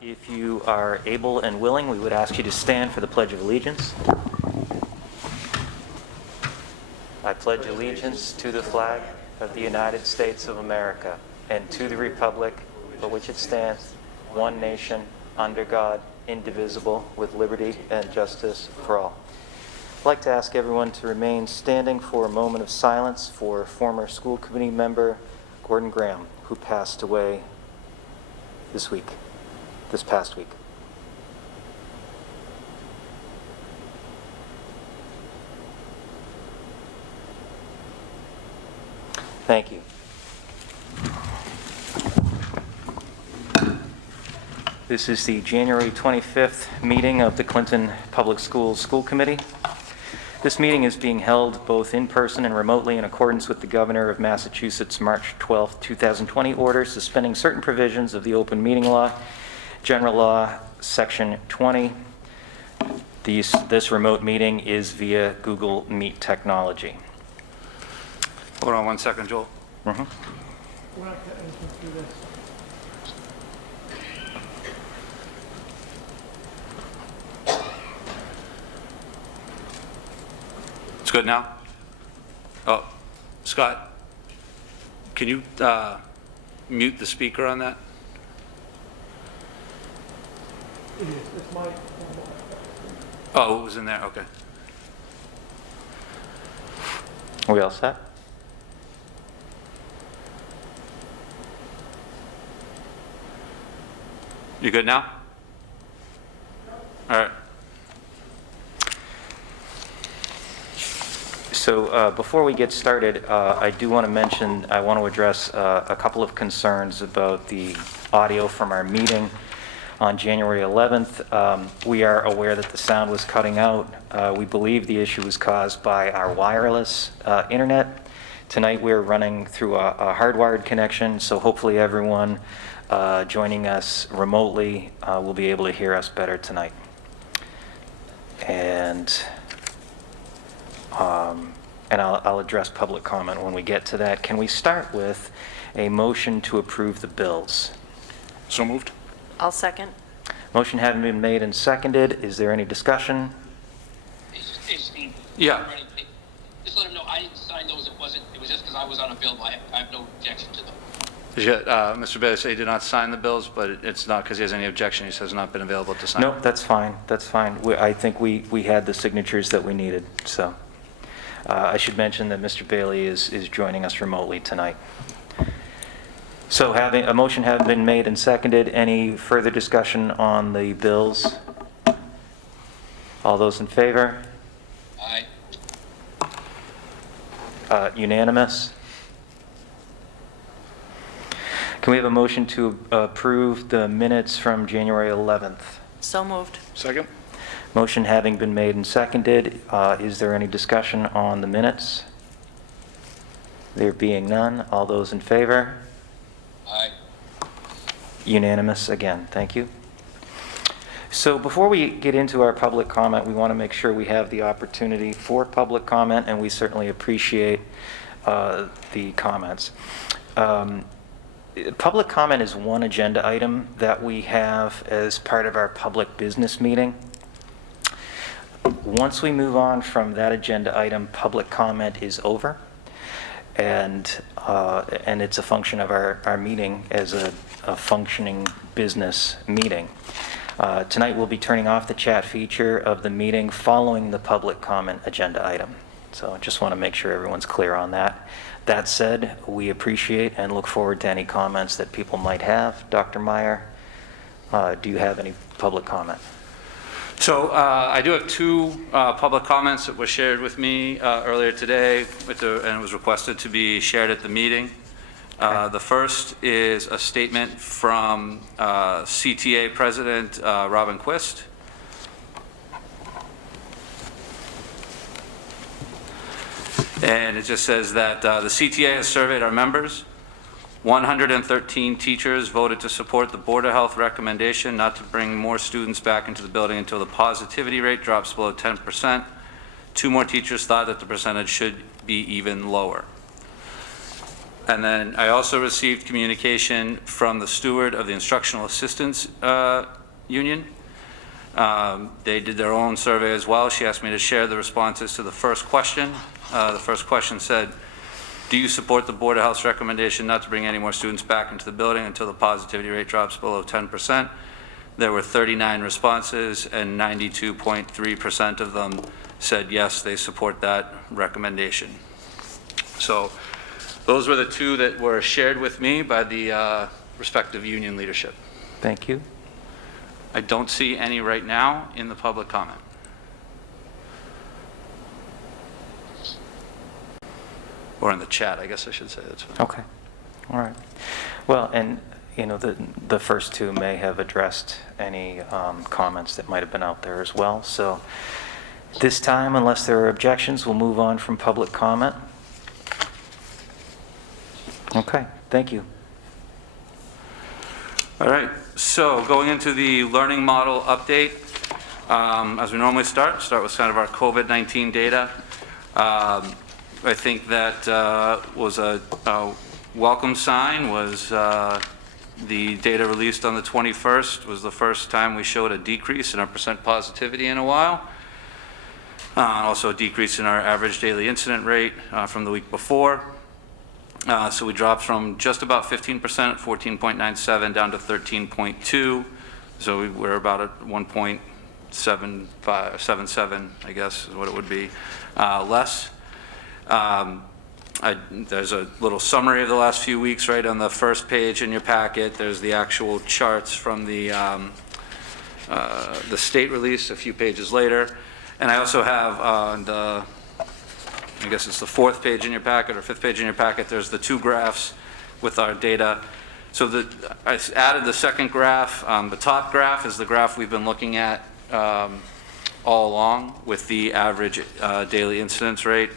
If you are able and willing, we would ask you to stand for the Pledge of Allegiance. I pledge allegiance to the flag of the United States of America and to the republic for which it stands, one nation, under God, indivisible, with liberty and justice for all. I'd like to ask everyone to remain standing for a moment of silence for former school committee member Gordon Graham, who passed away this past week. Thank you. This is the January 25th meeting of the Clinton Public Schools School Committee. This meeting is being held both in person and remotely in accordance with the Governor of Massachusetts' March 12, 2020 order suspending certain provisions of the Open Meeting Law, General Law, Section 20. This remote meeting is via Google Meet technology. Hold on 1 second, Joel. We're not getting anything through this. It's good now? Oh, Scott, can you mute the speaker on that? It is. It's my. Oh, it was in there, okay. Are we all set? You good now? All right. So before we get started, I do want to address a couple of concerns about the audio from our meeting on January 11th. We are aware that the sound was cutting out. We believe the issue was caused by our wireless internet. Tonight we're running through a hardwired connection, so hopefully everyone joining us remotely will be able to hear us better tonight. And I'll address public comment when we get to that. Can we start with a motion to approve the bills? So moved. I'll second. Motion having been made and seconded, is there any discussion? Hey, Steve. Yeah. Just let him know, I didn't sign those, it was just because I was unavailable, I have no objection to them. Mr. Bailey said he did not sign the bills, but it's not because he has any objection. He says not been available to sign. No, that's fine, that's fine. I think we had the signatures that we needed, so. I should mention that Mr. Bailey is joining us remotely tonight. So having a motion have been made and seconded, any further discussion on the bills? All those in favor? Aye. Unanimous? Can we have a motion to approve the minutes from January 11th? So moved. Second. Motion having been made and seconded, is there any discussion on the minutes? There being none, all those in favor? Aye. Unanimous again, thank you. So before we get into our public comment, we want to make sure we have the opportunity for public comment, and we certainly appreciate the comments. Public comment is one agenda item that we have as part of our public business meeting. Once we move on from that agenda item, public comment is over, and it's a function of our meeting as a functioning business meeting. Tonight we'll be turning off the chat feature of the meeting following the public comment agenda item. So I just want to make sure everyone's clear on that. That said, we appreciate and look forward to any comments that people might have. Dr. Meyer, do you have any public comment? So I do have two public comments that were shared with me earlier today, and it was requested to be shared at the meeting. The first is a statement from CTA President Robin Quist. And it just says that the CTA has surveyed our members. 113 teachers voted to support the Board of Health recommendation not to bring more students back into the building until the positivity rate drops below 10%. 2 more teachers thought that the percentage should be even lower. And then I also received communication from the steward of the Instructional Assistants Union. They did their own survey as well. She asked me to share the responses to the first question. The first question said, do you support the Board of Health's recommendation not to bring any more students back into the building until the positivity rate drops below 10%? There were 39 responses, and 92.3% of them said yes, they support that recommendation. So those were the two that were shared with me by the respective union leadership. Thank you. I don't see any right now in the public comment. Or in the chat, I guess I should say. That's fine. Okay. All right. Well, and, you know, the first two may have addressed any comments that might have been out there as well. So this time, unless there are objections, we'll move on from public comment. Okay. Thank you. All right, so going into the learning model update, as we normally start with kind of our COVID-19 data. I think that was a welcome sign was the data released on the 21st was the first time we showed a decrease in our percent positivity in a while. Also a decrease in our average daily incident rate from the week before. So we dropped from just about 15% at 14.97 down to 13.2. So we're about at 1.77, I guess is what it would be, less. There's a little summary of the last few weeks right on the first page in your packet. There's the actual charts from the state release a few pages later. And I also have on the, I guess it's the fourth page in your packet or fifth page in your packet, there's the two graphs with our data. So I added the second graph. The top graph is the graph we've been looking at all along with the average daily incidence rate.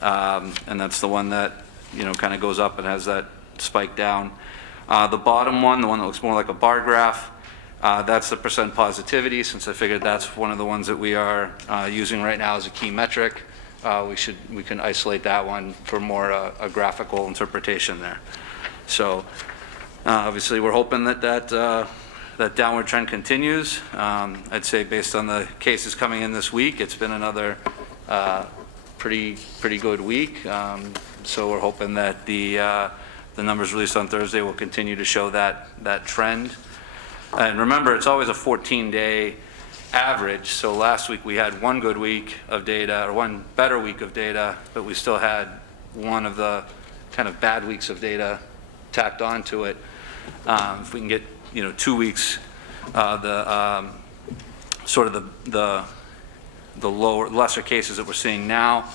And that's the one that, you know, kind of goes up and has that spike down. The bottom one, the one that looks more like a bar graph, that's the percent positivity, since I figured that's one of the ones that we are using right now as a key metric. We can isolate that one for more a graphical interpretation there. So obviously we're hoping that that downward trend continues. I'd say based on the cases coming in this week, it's been another pretty good week. So we're hoping that the numbers released on Thursday will continue to show that trend. And remember, it's always a 14-day average. So last week we had one good week of data, or one better week of data, but we still had one of the kind of bad weeks of data tacked onto it. If we can get, you know, 2 weeks, sort of the lesser cases that we're seeing now,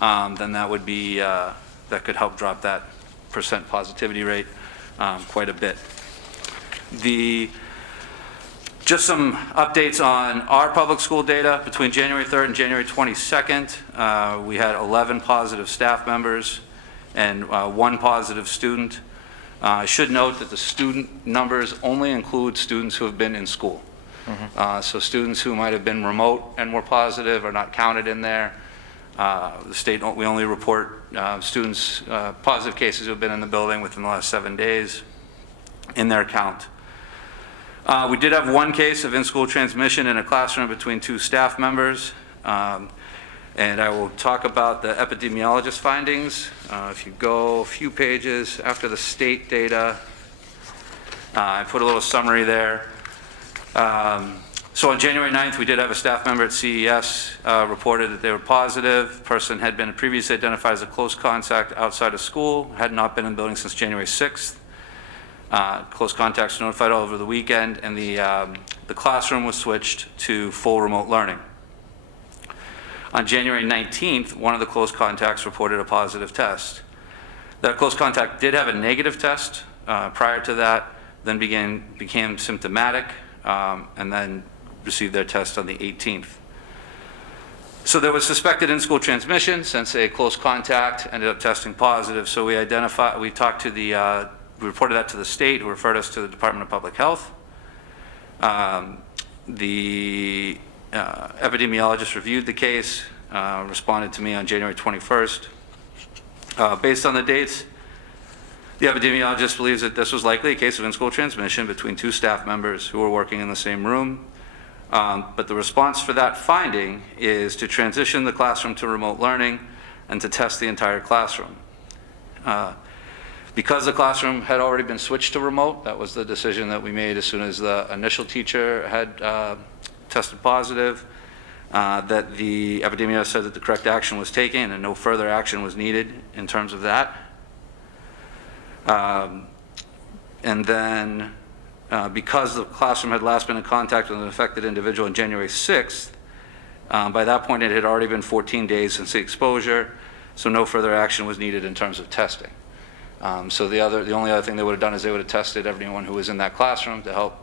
then that would be that could help drop that percent positivity rate quite a bit. Just some updates on our public school data. Between January 3rd and January 22nd, we had 11 positive staff members and 1 positive student. I should note that the student numbers only include students who have been in school. So students who might have been remote and were positive are not counted in there. The state, we only report students, positive cases who have been in the building within the last 7 days in their count. We did have 1 case of in-school transmission in a classroom between 2 staff members. And I will talk about the epidemiologist findings. If you go a few pages after the state data, I put a little summary there. So on January 9th, we did have a staff member at CES reported that they were positive. Person had been previously identified as a close contact outside of school, had not been in the building since January 6th. Close contacts notified all over the weekend, and the classroom was switched to full remote learning. On January 19th, one of the close contacts reported a positive test. That close contact did have a negative test prior to that, then became symptomatic, and then received their test on the 18th. So there was suspected in-school transmission since a close contact ended up testing positive. So we talked to we reported that to the state, who referred us to the Department of Public Health. The epidemiologist reviewed the case, responded to me on January 21st. Based on the dates, The epidemiologist believes that this was likely a case of in-school transmission between two staff members who were working in the same room. But the response for that finding is to transition the classroom to remote learning and to test the entire classroom. Because the classroom had already been switched to remote, that was the decision that we made as soon as the initial teacher had tested positive, that the epidemiologist said that the correct action was taken and no further action was needed in terms of that. And then because the classroom had last been in contact with an affected individual on January 6th, by that point it had already been 14 days since the exposure, so no further action was needed in terms of testing. So the only other thing they would have done is they would have tested everyone who was in that classroom to help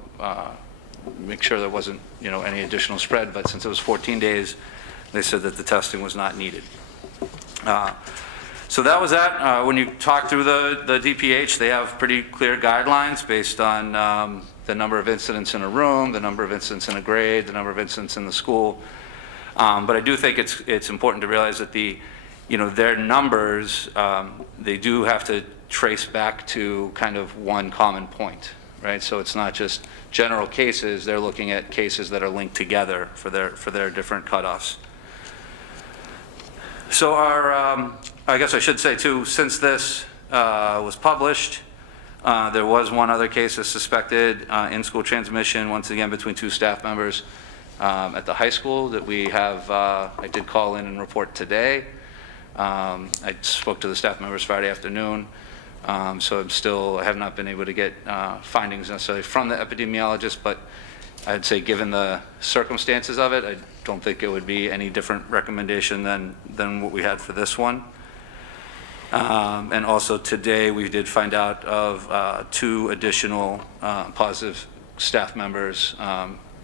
make sure there wasn't, any additional spread. But since it was 14 days, they said that the testing was not needed. So that was that. When you talk through the DPH, they have pretty clear guidelines based on the number of incidents in a room, the number of incidents in a grade, the number of incidents in the school. But I do think it's important to realize that their numbers, they do have to trace back to kind of one common point, right? So it's not just general cases, they're looking at cases that are linked together for their different cutoffs. So I guess I should say too, since this was published, there was one other case of suspected in-school transmission, once again between two staff members at the high school that we have, I did call in and report today. I spoke to the staff members Friday afternoon, so I have not been able to get findings necessarily from the epidemiologist, but I'd say given the circumstances of it, I don't think it would be any different recommendation than what we had for this one. And also today we did find out of 2 additional positive staff members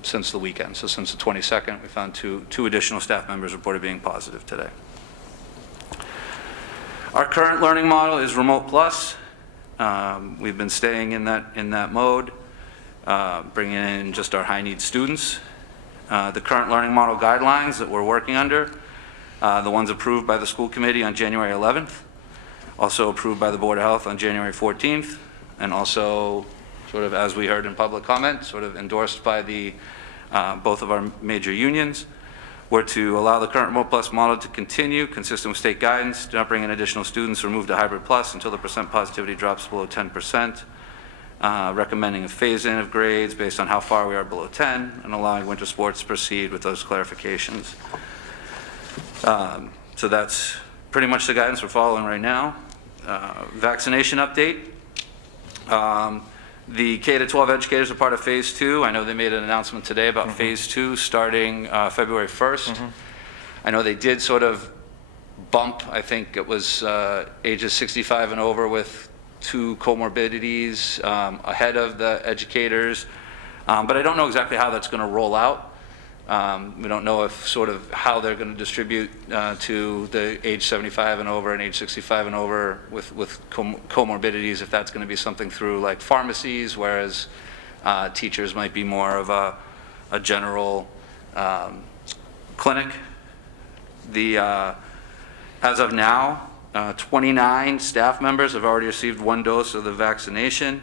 since the weekend. So since the 22nd, we found two additional staff members reported being positive today. Our current learning model is Remote Plus. We've been staying in that mode, bringing in just our high-need students. The current learning model guidelines that we're working under, the ones approved by the school committee on January 11th, also approved by the Board of Health on January 14th, and also sort of as we heard in public comment, sort of endorsed by both of our major unions, were to allow the current Remote Plus model to continue consistent with state guidance, do not bring in additional students, or move to Hybrid Plus until the percent positivity drops below 10%, recommending a phase-in of grades based on how far we are below 10, and allowing winter sports to proceed with those clarifications. So that's pretty much the guidance we're following right now. Vaccination update. The K-12 educators are part of Phase 2. I know they made an announcement today about Phase 2 starting February 1st. I know they did sort of bump, I think it was ages 65 and over with 2 comorbidities ahead of the educators. But I don't know exactly how that's going to roll out. We don't know if sort of how they're going to distribute to the age 75 and over and age 65 and over with comorbidities, if that's going to be something through like pharmacies, whereas teachers might be more of a general clinic. As of now, 29 staff members have already received 1 dose of the vaccination.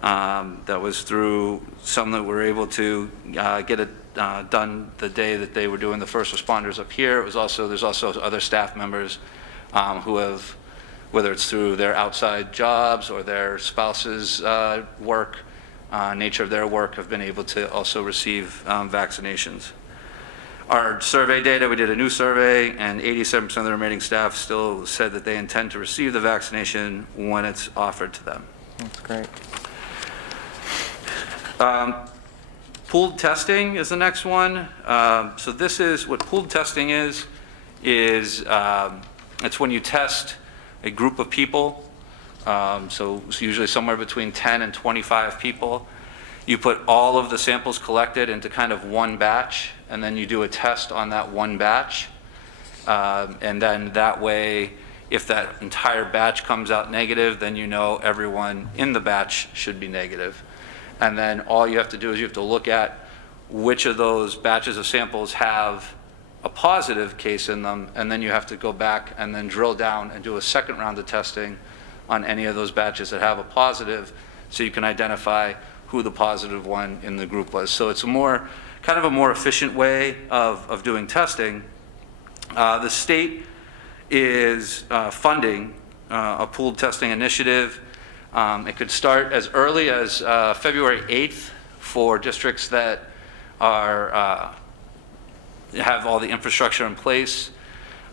That was through some that were able to get it done the day that they were doing the first responders up here. There's also other staff members who have, whether it's through their outside jobs or their spouses' work, nature of their work, have been able to also receive vaccinations. Our survey data, we did a new survey, and 87% of the remaining staff still said that they intend to receive the vaccination when it's offered to them. That's great. Pooled testing is the next one. So this is what pooled testing is it's when you test a group of people, so it's usually somewhere between 10 and 25 people. You put all of the samples collected into kind of one batch, and then you do a test on that one batch. And then that way, if that entire batch comes out negative, then you know everyone in the batch should be negative. And then all you have to do is you have to look at which of those batches of samples have a positive case in them, and then you have to go back and then drill down and do a second round of testing on any of those batches that have a positive, so you can identify who the positive one in the group was. So it's kind of a more efficient way of doing testing. The state is funding a pooled testing initiative. It could start as early as February 8th for districts that have all the infrastructure in place.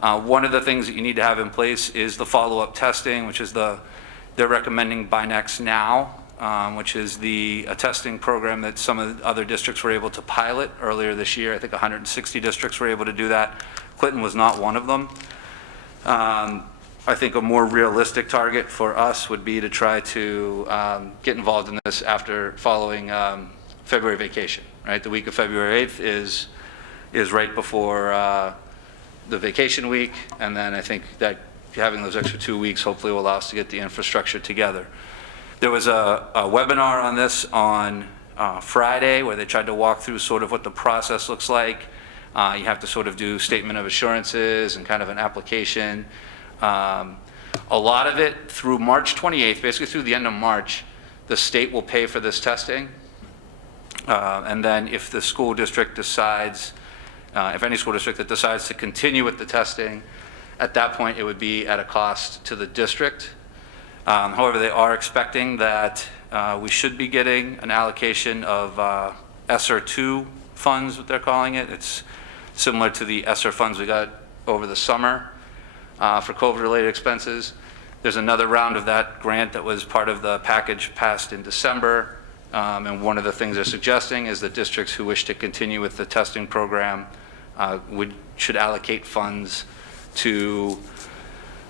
One of the things that you need to have in place is the follow-up testing, which is they're recommending Binax Now, which is a testing program that some of the other districts were able to pilot earlier this year. I think 160 districts were able to do that. Clinton was not one of them. I think a more realistic target for us would be to try to get involved in this following February vacation, right? The week of February 8th is right before the vacation week, and then I think that having those extra 2 weeks hopefully will allow us to get the infrastructure together. There was a webinar on this on Friday where they tried to walk through sort of what the process looks like. You have to sort of do statement of assurances and kind of an application. A lot of it through March 28th, basically through the end of March, the state will pay for this testing. And then if the school district decides, if any school district that decides to continue with the testing, at that point it would be at a cost to the district. However, they are expecting that we should be getting an allocation of ESSER 2 funds, what they're calling it. It's similar to the ESSER funds we got over the summer for COVID-related expenses. There's another round of that grant that was part of the package passed in December. And one of the things they're suggesting is that districts who wish to continue with the testing program should allocate funds to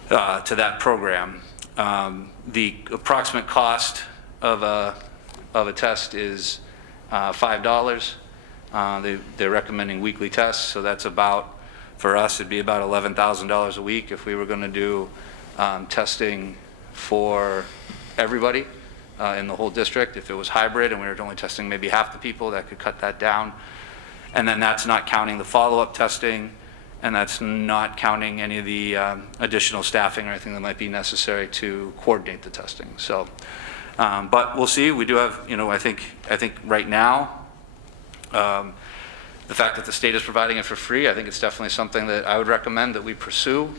that program. The approximate cost of a test is $5. They're recommending weekly tests, so that's about, for us, it'd be about $11,000 a week if we were going to do testing for everybody in the whole district. If it was hybrid and we were only testing maybe half the people, that could cut that down. And then that's not counting the follow-up testing, and that's not counting any of the additional staffing or anything that might be necessary to coordinate the testing. So, but we'll see. We do have, I think right now, the fact that the state is providing it for free, I think it's definitely something that I would recommend that we pursue.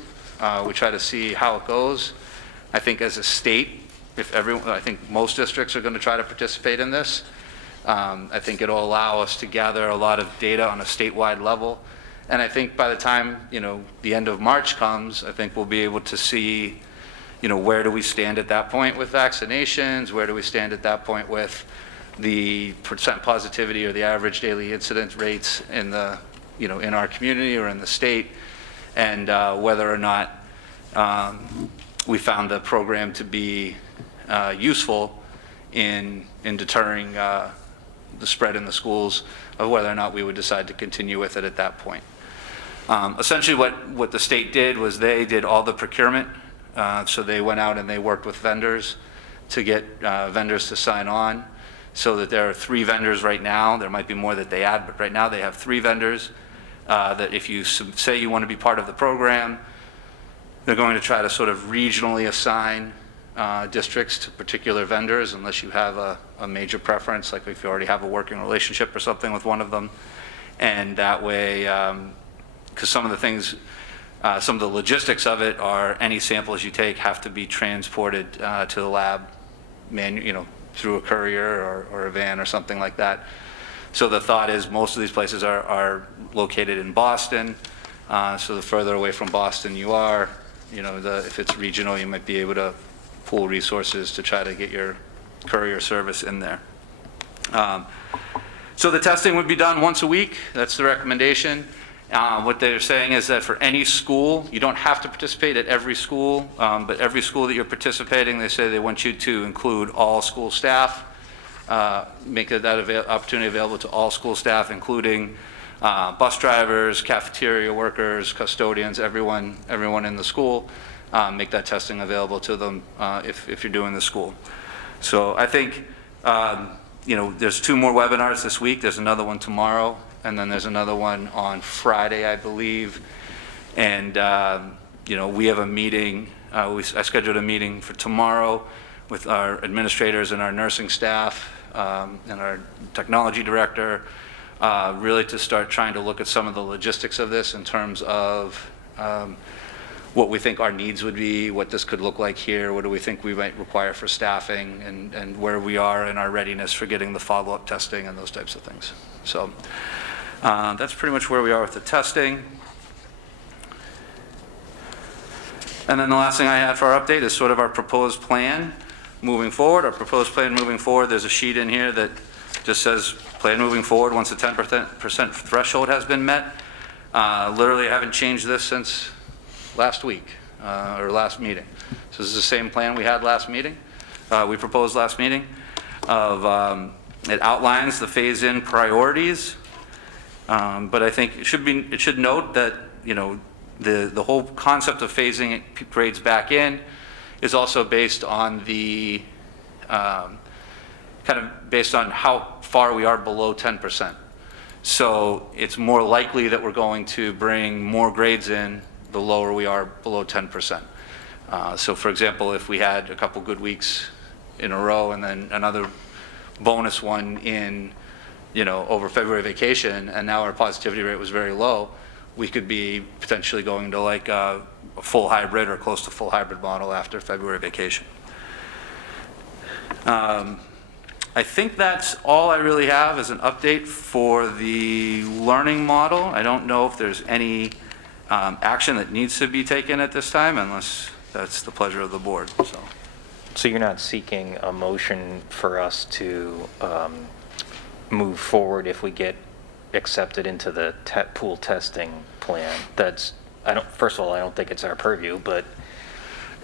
We try to see how it goes. I think as a state, I think most districts are going to try to participate in this. I think it'll allow us to gather a lot of data on a statewide level. And I think by the time, the end of March comes, I think we'll be able to see, where do we stand at that point with vaccinations? Where do we stand at that point with the percent positivity or the average daily incidence rates in the, in our community or in the state, and whether or not we found the program to be useful in deterring the spread in the schools, of whether or not we would decide to continue with it at that point. Essentially what the state did was they did all the procurement. So they went out and they worked with vendors to get vendors to sign on, so that there are 3 vendors right now. There might be more that they add, but right now they have 3 vendors that if you say you want to be part of the program, they're going to try to sort of regionally assign districts to particular vendors, unless you have a major preference, like if you already have a working relationship or something with one of them. And that way, because some of the things, some of the logistics of it are any samples you take have to be transported to the lab, through a courier or a van or something like that. So the thought is most of these places are located in Boston. So the further away from Boston you are, if it's regional, you might be able to pool resources to try to get your courier service in there. So the testing would be done once a week. That's the recommendation. What they're saying is that for any school, you don't have to participate at every school, but every school that you're participating, they say they want you to include all school staff, make that opportunity available to all school staff, including bus drivers, cafeteria workers, custodians, everyone in the school. Make that testing available to them if you're doing the school. So I think, there's 2 more webinars this week. There's another one tomorrow, and then there's another one on Friday, I believe. And, we have a meeting I scheduled a meeting for tomorrow with our administrators and our nursing staff and our technology director, really to start trying to look at some of the logistics of this in terms of what we think our needs would be, what this could look like here, what do we think we might require for staffing, and where we are in our readiness for getting the follow-up testing and those types of things. So that's pretty much where we are with the testing. And then the last thing I had for our update is sort of our proposed plan moving forward. Our proposed plan moving forward, there's a sheet in here that just says plan moving forward once the 10% threshold has been met. Literally, I haven't changed this since last week or last meeting. So this is the same plan we had last meeting. We proposed last meeting of it outlines the phase-in priorities, but I think it should note that, you know, the whole concept of phasing grades back in is also based on the kind of based on how far we are below 10%. So it's more likely that we're going to bring more grades in the lower we are below 10%. So for example, if we had a couple good weeks in a row and then another bonus one in, you know, over February vacation, and now our positivity rate was very low, we could be potentially going to like a full hybrid or close to full hybrid model after February vacation. I think that's all I really have as an update for the learning model. I don't know if there's any action that needs to be taken at this time, unless that's the pleasure of the board. So you're not seeking a motion for us to move forward if we get accepted into the pool testing plan? That's, first of all, I don't think it's our purview, but.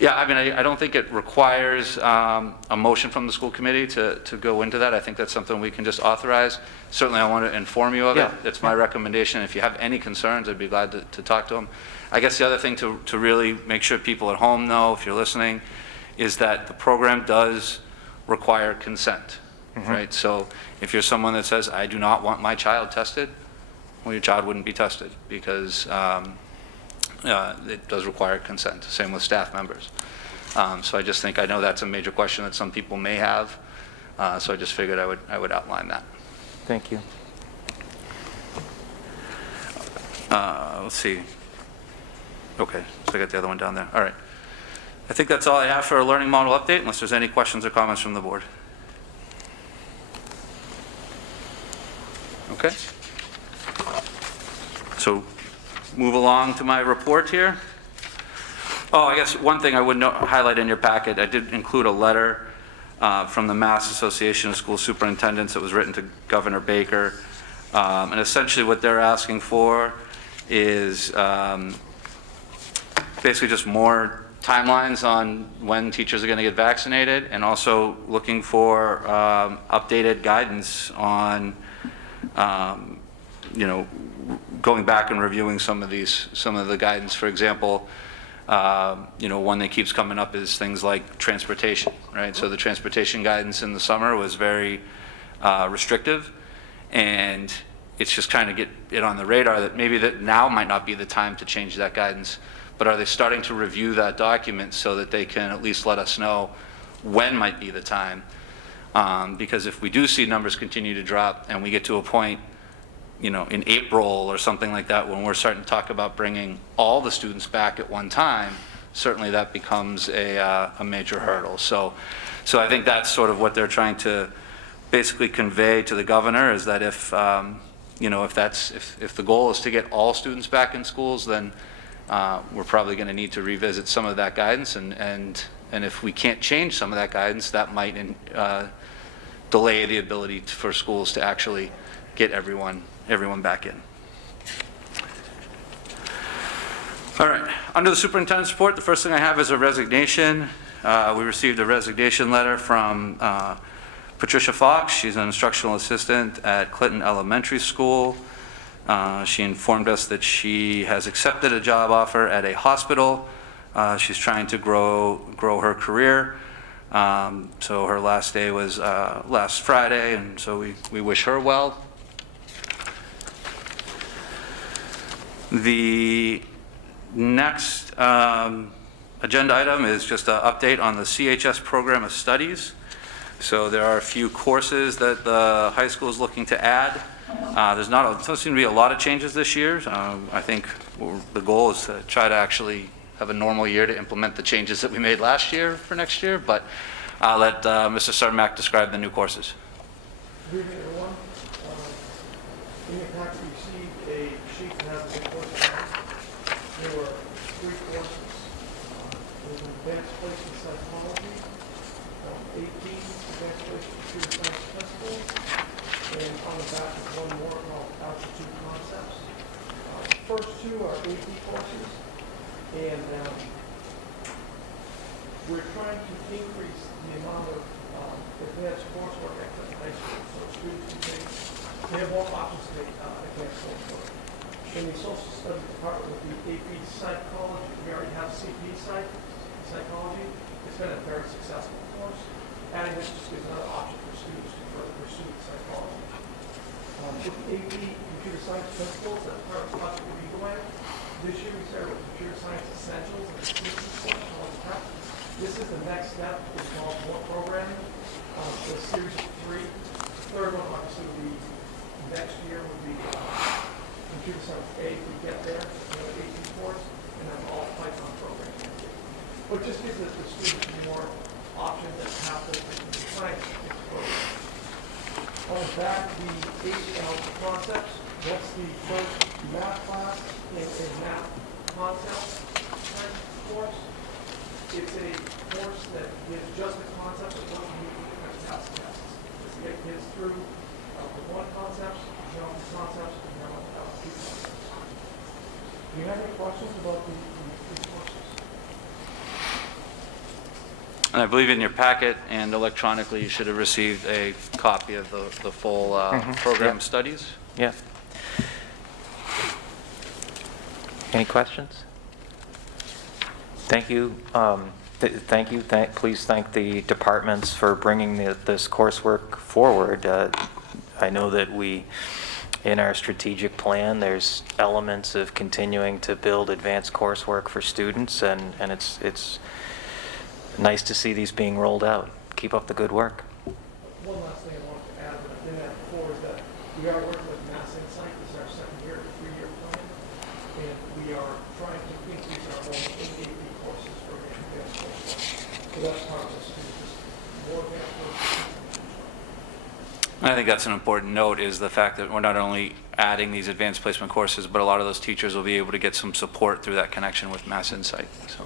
Yeah, I mean, I don't think it requires a motion from the school committee to go into that. I think that's something we can just authorize. Certainly, I want to inform you of it. It's my recommendation. If you have any concerns, I'd be glad to talk to them. I guess the other thing to really make sure people at home know, if you're listening, is that the program does require consent, right? So if you're someone that says, I do not want my child tested, well, your child wouldn't be tested because it does require consent. Same with staff members. So I just think, I know that's a major question that some people may have, so I just figured I would outline that. Thank you. Let's see. Okay, so I got the other one down there. All right. I think that's all I have for a learning model update, unless there's any questions or comments from the board. Okay. So move along to my report here. Oh, I guess one thing I would highlight in your packet, I did include a letter from the Mass Association of School Superintendents that was written to Governor Baker. And essentially what they're asking for is basically just more timelines on when teachers are going to get vaccinated, and also looking for updated guidance on, you know, going back and reviewing some of the guidance. For example, you know, one that keeps coming up is things like transportation, right? So the transportation guidance in the summer was very restrictive, and it's just trying to get it on the radar that maybe that now might not be the time to change that guidance, but are they starting to review that document so that they can at least let us know when might be the time? Because if we do see numbers continue to drop and we get to a point, you know, in April or something like that, when we're starting to talk about bringing all the students back at one time, certainly that becomes a major hurdle. So I think that's sort of what they're trying to basically convey to the governor, is that if, you know, if the goal is to get all students back in schools, then we're probably going to need to revisit some of that guidance, and if we can't change some of that guidance, that might delay the ability for schools to actually get everyone back in. All right, under the superintendent's report, the first thing I have is a resignation. We received a resignation letter from Patricia Fox. She's an instructional assistant at Clinton Elementary School. She informed us that she has accepted a job offer at a hospital. She's trying to grow her career. So her last day was last Friday, and so we wish her well. The next agenda item is just an update on the CHS program of studies. So there are a few courses that the high school is looking to add. Doesn't seem to be a lot of changes this year. I think the goal is to try to actually have a normal year to implement the changes that we made last year for next year, but I'll let Mr. Sarmac describe the new courses. Good evening, everyone. In your packet, you received a sheet that has the course plans. There were 3 courses. There was an advanced placement psychology, 18 advanced placement computer science principles, and on the back is one more called Altitude Concepts. The first 2 are AP courses, and we're trying to increase the amount of advanced coursework at the high school, so students can they have more options to take advanced coursework. In the social studies department with the AP psychology, we already have CP psychology. It's been a very successful course. Adding this just gives another option for students to further pursue psychology. With the AP computer science principles, that's part of Project Eagle Eye. This year we started with computer science essentials and a thesis course called PEP. This is the next step. It's called more programming. The series of 3. The third one obviously will be next year would be computer science A if we get there, another 18 course, and then all Python programming. But it just gives the students more options and pathways for computer science program. On the back, the HL concepts. That's the first math class in math concepts course. It's a course that gives just the concept of what you need to pass tests. Just to get kids through the 1 concept, the concepts, and then 2 concepts. Do you have any questions about these courses? And I believe in your packet and electronically, you should have received a copy of the full program studies. Yeah. Any questions? Thank you. Thank you. Please thank the departments for bringing this coursework forward. I know that in our strategic plan, there's elements of continuing to build advanced coursework for students, and it's nice to see these being rolled out. Keep up the good work. One last thing I wanted to add that I didn't add before is that we are working with Mass Insight. This is our second year, 3-year plan, and we are trying to increase our enrollment in AP courses for advanced courses. So that's part of this, just more advanced courses. I think that's an important note, is the fact that we're not only adding these advanced placement courses, but a lot of those teachers will be able to get some support through that connection with Mass Insight. So.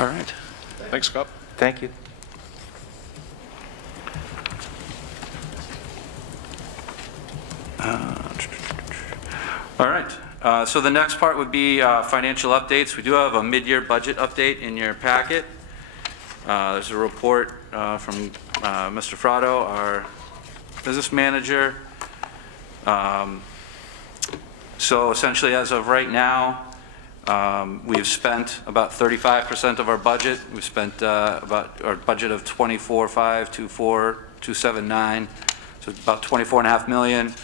All right. Thanks, Scott. Thank you. All right. So the next part would be financial updates. We do have a mid-year budget update in your packet. There's a report from Mr. Fratto, our business manager. So essentially, as of right now, we have spent about 35% of our budget. We've spent about our budget of $24,524,279, so about $24.5 million.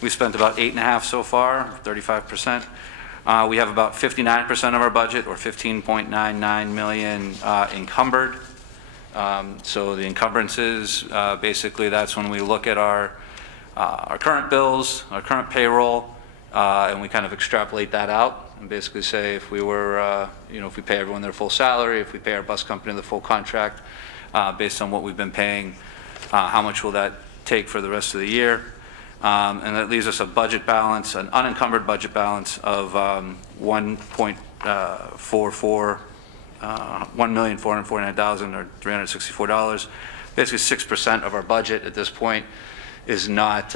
We spent about $8.5 million so far, 35%. We have about 59% of our budget, or $15.99 million, encumbered. So the encumbrances, basically, that's when we look at our current bills, our current payroll, and we kind of extrapolate that out and basically say if we were, if we pay everyone their full salary, if we pay our bus company the full contract, based on what we've been paying, how much will that take for the rest of the year? And that leaves us a budget balance, an unencumbered budget balance of $1,449,364. Basically 6% of our budget at this point is not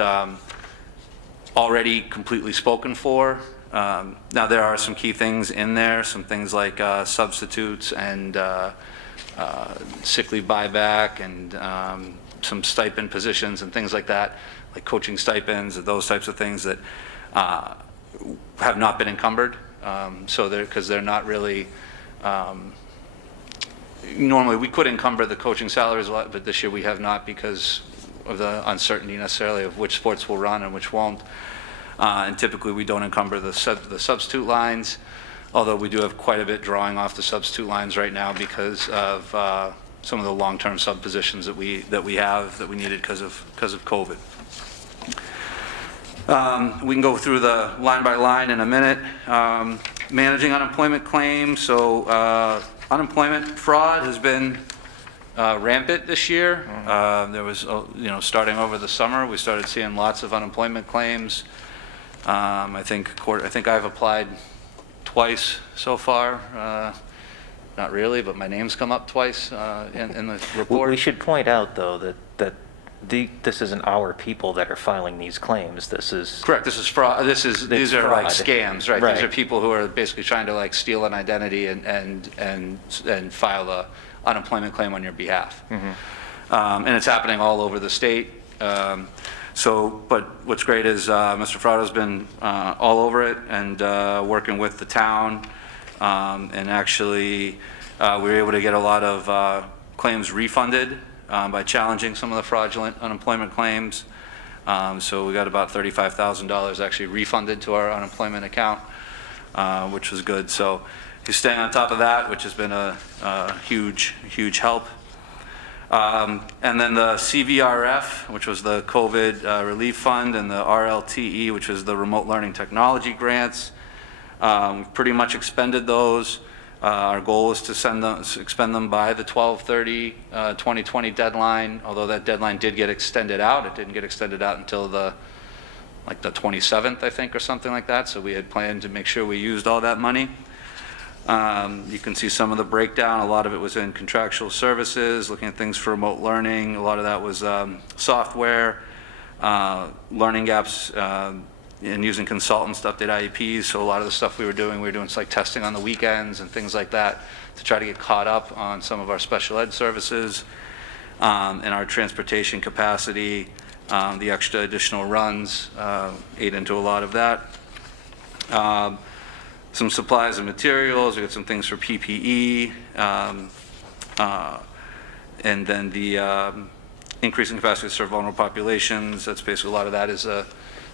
already completely spoken for. Now there are some key things in there, some things like substitutes and sick leave buyback and some stipend positions and things like that, like coaching stipends and those types of things that have not been encumbered. So because they're not really, normally we could encumber the coaching salaries a lot, but this year we have not because of the uncertainty necessarily of which sports will run and which won't. And typically, we don't encumber the substitute lines, although we do have quite a bit drawing off the substitute lines right now because of some of the long-term sub positions that we needed because of COVID. We can go through the line by line in a minute. Managing unemployment claims. So unemployment fraud has been rampant this year. There was, starting over the summer, we started seeing lots of unemployment claims. I think I've applied twice so far. Not really, but my name's come up twice in the report. We should point out, though, that this isn't our people that are filing these claims. This is correct. This is fraud. These are like fraud. scams, right? Right. These are people who are basically trying to like steal an identity and file a unemployment claim on your behalf. And it's happening all over the state. But what's great is Mr. Frado's been all over it and working with the town, and actually we were able to get a lot of claims refunded by challenging some of the fraudulent unemployment claims. So we got about $35,000 actually refunded to our unemployment account, which was good. So he's staying on top of that, which has been a huge help. And then the CVRF, which was the COVID relief fund, and the RLTE, which is the remote learning technology grants. We've pretty much expended those. Our goal is to expend them by the 12/30/2020 deadline, although that deadline did get extended out. It didn't get extended out until the 27th, I think, or something like that. So we had planned to make sure we used all that money. You can see some of the breakdown. A lot of it was in contractual services, looking at things for remote learning. A lot of that was software, learning gaps, and using consultants to update IEPs. So a lot of the stuff we were doing like testing on the weekends and things like that to try to get caught up on some of our special ed services, and our transportation capacity. The extra additional runs ate into a lot of that. Some supplies and materials. We got some things for PPE, and then the increasing capacity to serve vulnerable populations. That's basically a lot of that is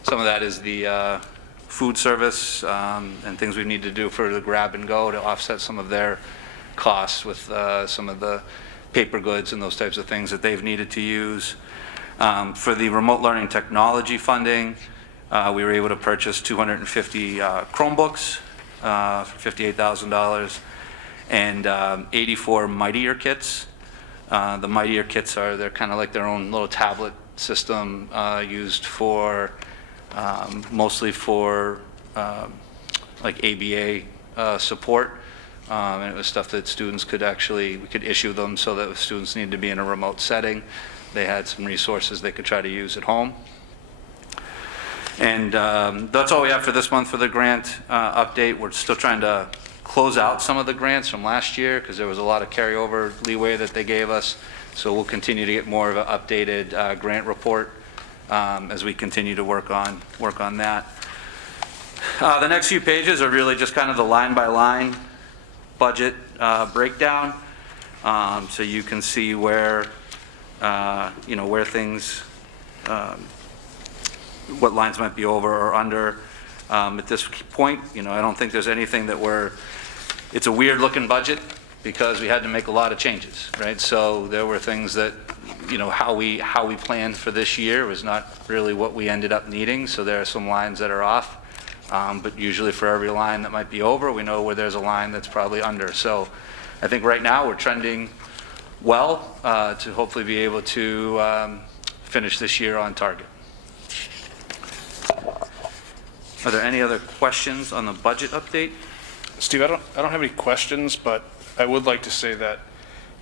some of that is the food service and things we need to do for the grab and go to offset some of their costs with some of the paper goods and those types of things that they've needed to use. For the remote learning technology funding, we were able to purchase 250 Chromebooks for $58,000 and 84 Mightier kits. The Mightier kits they're kind of like their own little tablet system used for mostly for like ABA support, and it was stuff that students we could issue them so that if students needed to be in a remote setting, they had some resources they could try to use at home. And that's all we have for this month for the grant update. We're still trying to close out some of the grants from last year because there was a lot of carryover leeway that they gave us. So we'll continue to get more of an updated grant report as we continue to work on that. The next few pages are really just kind of the line-by-line budget breakdown, so you can see where where things, what lines might be over or under. At this point, I don't think there's anything it's a weird-looking budget because we had to make a lot of changes, right? So there were things that how we planned for this year was not really what we ended up needing. So there are some lines that are off, but usually for every line that might be over, we know where there's a line that's probably under. So I think right now we're trending well to hopefully be able to finish this year on target. Are there any other questions on the budget update? Steve, I don't have any questions, but I would like to say that,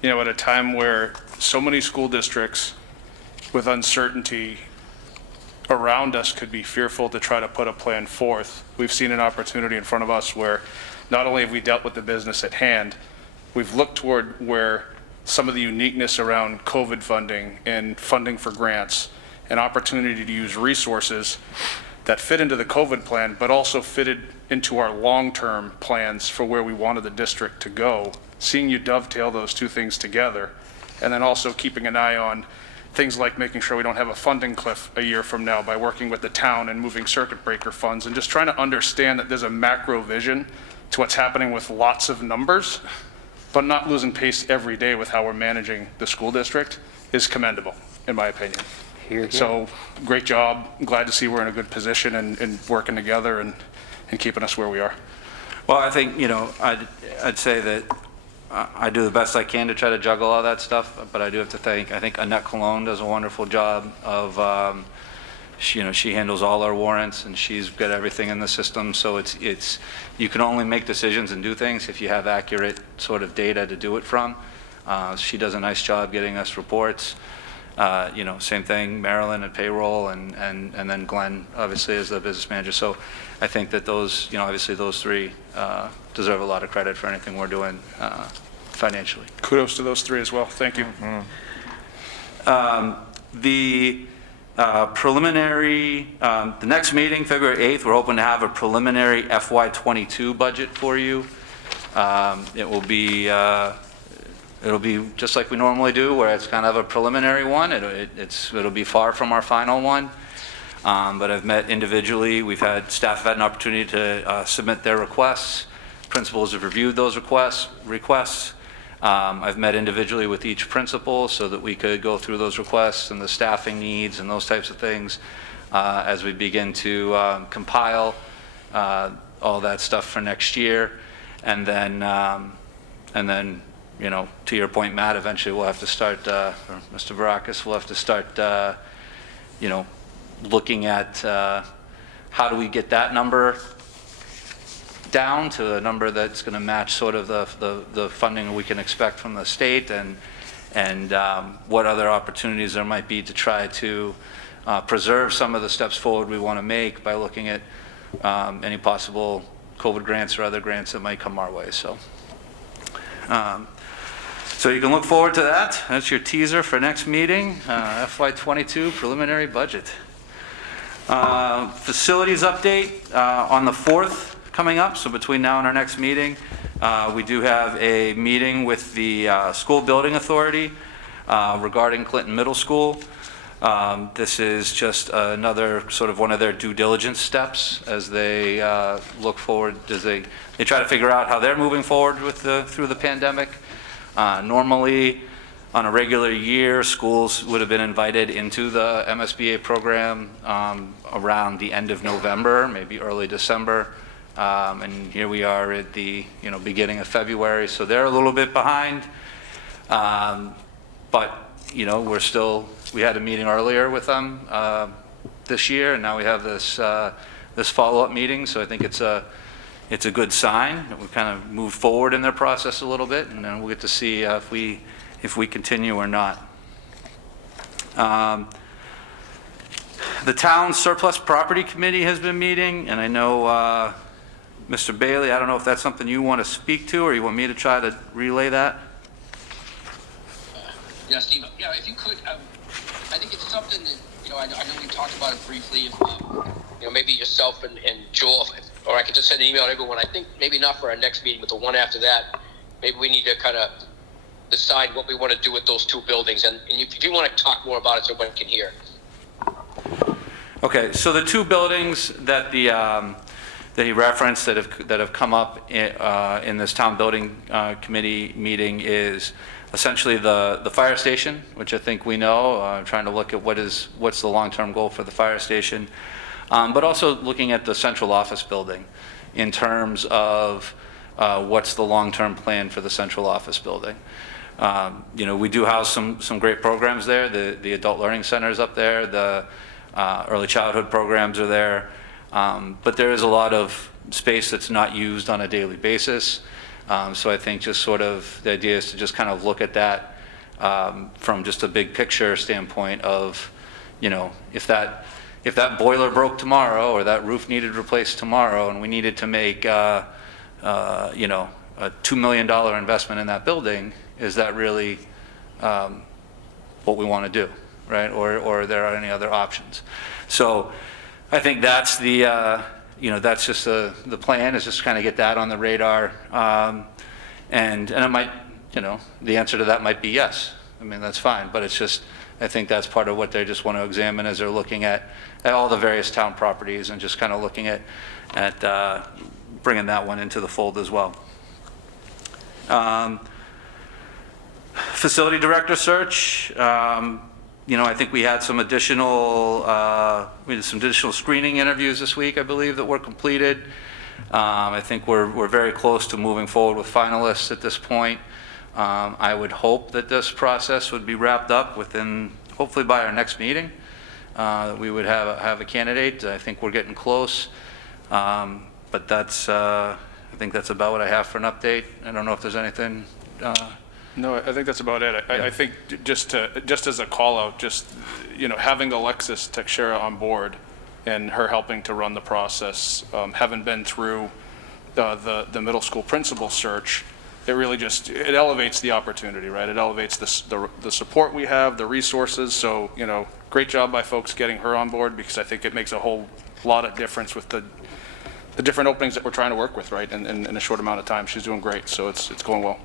at a time where so many school districts with uncertainty around us could be fearful to try to put a plan forth, we've seen an opportunity in front of us where not only have we dealt with the business at hand, we've looked toward where some of the uniqueness around COVID funding and funding for grants, an opportunity to use resources that fit into the COVID plan, but also fitted into our long-term plans for where we wanted the district to go. Seeing you dovetail those two things together, and then also keeping an eye on things like making sure we don't have a funding cliff a year from now by working with the town and moving circuit breaker funds, and just trying to understand that there's a macro vision to what's happening with lots of numbers, but not losing pace every day with how we're managing the school district is commendable, in my opinion. Hear, hear. So, great job. I'm glad to see we're in a good position and working together and keeping us where we are. Well, I think, I'd say that I do the best I can to try to juggle all that stuff, but I do have to I think Annette Cologne does a wonderful job of, she handles all our warrants, and she's got everything in the system, so it's you can only make decisions and do things if you have accurate sort of data to do it from. She does a nice job getting us reports. Same thing, Marilyn at payroll, and then Glenn, obviously, as the business manager. So I think that those, obviously those three deserve a lot of credit for anything we're doing financially. Kudos to those three as well. Thank you. The preliminary, the next meeting, February 8th, we're hoping to have a preliminary FY22 budget for you. It will be, it'll be just like we normally do, where it's kind of a preliminary one. It'll be far from our final one. But I've met individually. Staff have had an opportunity to submit their requests. Principals have reviewed those requests. I've met individually with each principal so that we could go through those requests and the staffing needs and those types of things as we begin to compile all that stuff for next year. And then, to your point, Matt, eventually we'll have to start, or Mr. Barakis will have to start, looking at how do we get that number down to a number that's going to match sort of the funding we can expect from the state, and what other opportunities there might be to try to preserve some of the steps forward we want to make by looking at any possible COVID grants or other grants that might come our way. So you can look forward to that. That's your teaser for next meeting, FY22 preliminary budget. Facilities update on the 4th coming up, so between now and our next meeting, we do have a meeting with the School Building Authority regarding Clinton Middle School. This is just another sort of one of their due diligence steps as they look forward, as they try to figure out how they're moving forward through the pandemic. Normally, on a regular year, schools would have been invited into the MSBA program around the end of November, maybe early December. And here we are at the beginning of February, so they're a little bit behind. But we had a meeting earlier with them this year, and now we have this follow-up meeting. So I think it's a good sign that we kind of moved forward in their process a little bit, and then we'll get to see if we continue or not. The town surplus property committee has been meeting, and I know Mr. Bailey, I don't know if that's something you want to speak to, or you want me to try to relay that? Yeah, Steve, if you could, I think it's something that, I know we talked about it briefly, if, maybe yourself and Joel, or I could just send an email to everyone. I think maybe not for our next meeting, but the one after that, maybe we need to kind of decide what we want to do with those two buildings. And if you want to talk more about it so everyone can hear. Okay, so the two buildings that that he referenced that have come up in this town building committee meeting is essentially the fire station, which I think we know, trying to look at what's the long-term goal for the fire station, but also looking at the central office building in terms of what's the long-term plan for the central office building. We do house some great programs there. The adult learning center is up there. The early childhood programs are there. But there is a lot of space that's not used on a daily basis. So I think just sort of the idea is to just kind of look at that from just a big picture standpoint of, if that boiler broke tomorrow or that roof needed replaced tomorrow and we needed to make, a $2 million investment in that building, is that really what we want to do, right? Or there are any other options? So I think that's that's just the plan, is just kind of get that on the radar. And it might, the answer to that might be yes. I mean, that's fine, but it's just, I think that's part of what they just want to examine as they're looking at all the various town properties and just kind of looking at bringing that one into the fold as well. Facility director search, I think we had some additional, screening interviews this week, I believe, that were completed. I think we're very close to moving forward with finalists at this point. I would hope that this process would be wrapped up within, hopefully by our next meeting, that we would have a candidate. I think we're getting close. But that's, I think that's about what I have for an update. I don't know if there's anything. No, I think that's about it. I think just as a call out, having Alexis Teixeira on board and her helping to run the process, having been through the middle school principal search, it really it elevates the opportunity, right? It elevates the support we have, the resources. So, great job by folks getting her on board, because I think it makes a whole lot of difference with the different openings that we're trying to work with, right? And in a short amount of time, she's doing great. So it's going well.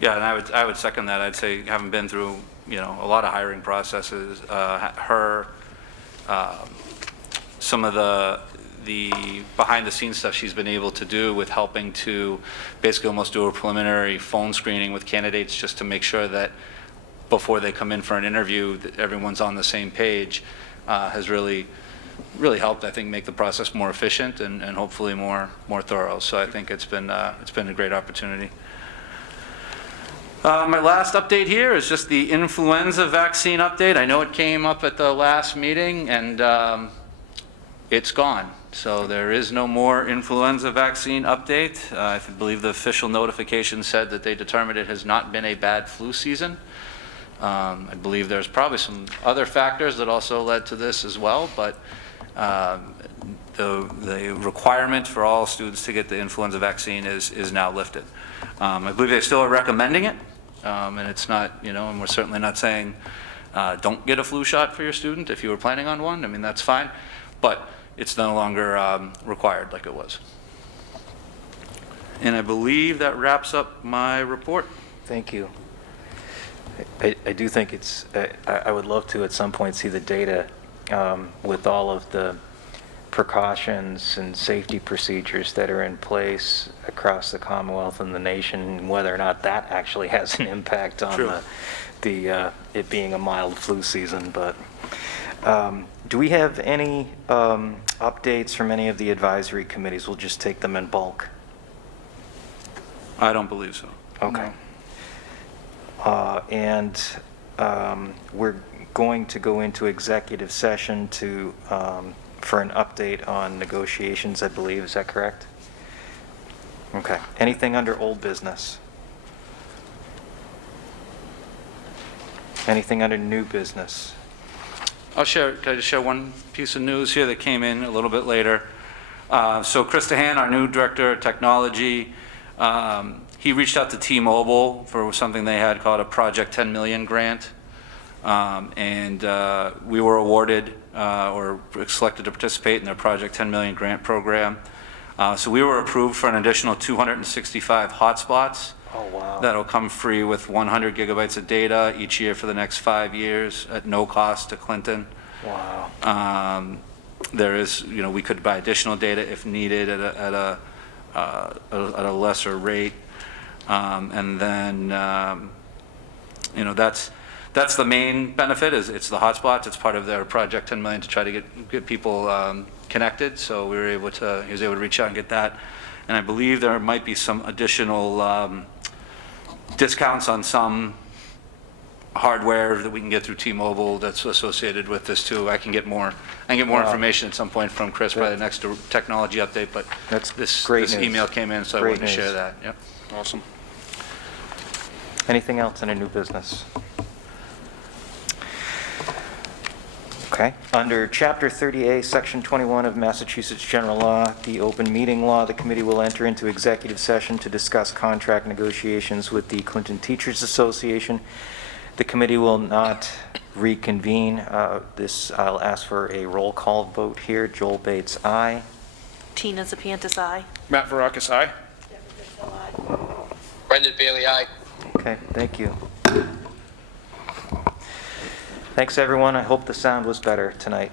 Yeah, and I would second that. I'd say, having been through, a lot of hiring processes, some of the behind-the-scenes stuff she's been able to do with helping to basically almost do a preliminary phone screening with candidates just to make sure that before they come in for an interview, that everyone's on the same page, has really helped, I think, make the process more efficient and hopefully more thorough. So I think it's been a great opportunity. My last update here is just the influenza vaccine update. I know it came up at the last meeting, and it's gone. So there is no more influenza vaccine update. I believe the official notification said that they determined it has not been a bad flu season. I believe there's probably some other factors that also led to this as well, but the requirement for all students to get the influenza vaccine is now lifted. I believe they still are recommending it, and it's not, and we're certainly not saying don't get a flu shot for your student if you were planning on one. I mean, that's fine, but it's no longer required like it was. And I believe that wraps up my report. Thank you. I do think it's, I would love to at some point see the data with all of the precautions and safety procedures that are in place across the Commonwealth and the nation, and whether or not that actually has an impact on True. it being a mild flu season. But do we have any updates from any of the advisory committees? We'll just take them in bulk. I don't believe so. Okay. And we're going to go into executive session for an update on negotiations, I believe. Is that correct? Okay. Anything under old business? Anything under new business? Can I just share one piece of news here that came in a little bit later? So Chris DeHaan, our new director of technology, he reached out to T-Mobile for something they had called a Project 10 Million grant. And we were awarded or selected to participate in their Project 10 Million grant program. So we were approved for an additional 265 hotspots. Oh, wow. That'll come free with 100 gigabytes of data each year for the next 5 years at no cost to Clinton. Wow. There is, we could buy additional data if needed at a lesser rate. And then, that's the main benefit. It's the hotspots. It's part of their Project 10 Million to try to get people connected. So he was able to reach out and get that. And I believe there might be some additional discounts on some hardware that we can get through T-Mobile that's associated with this too. I can get more Wow. information at some point from Chris by the next technology update. But That's this great news. email came in, so I Great wanted to share news. that. Yep. Awesome. Anything else under new business? Okay. Under Chapter 30A, Section 21 of Massachusetts General Law, the open meeting law, the committee will enter into executive session to discuss contract negotiations with the Clinton Teachers Association. The committee will not reconvene. I'll ask for a roll call vote here. Joel Bates, aye. Tina Zapantis, aye. Matt Varakis, aye. Brendan Bailey, aye. Okay, thank you. Thanks, everyone. I hope the sound was better tonight.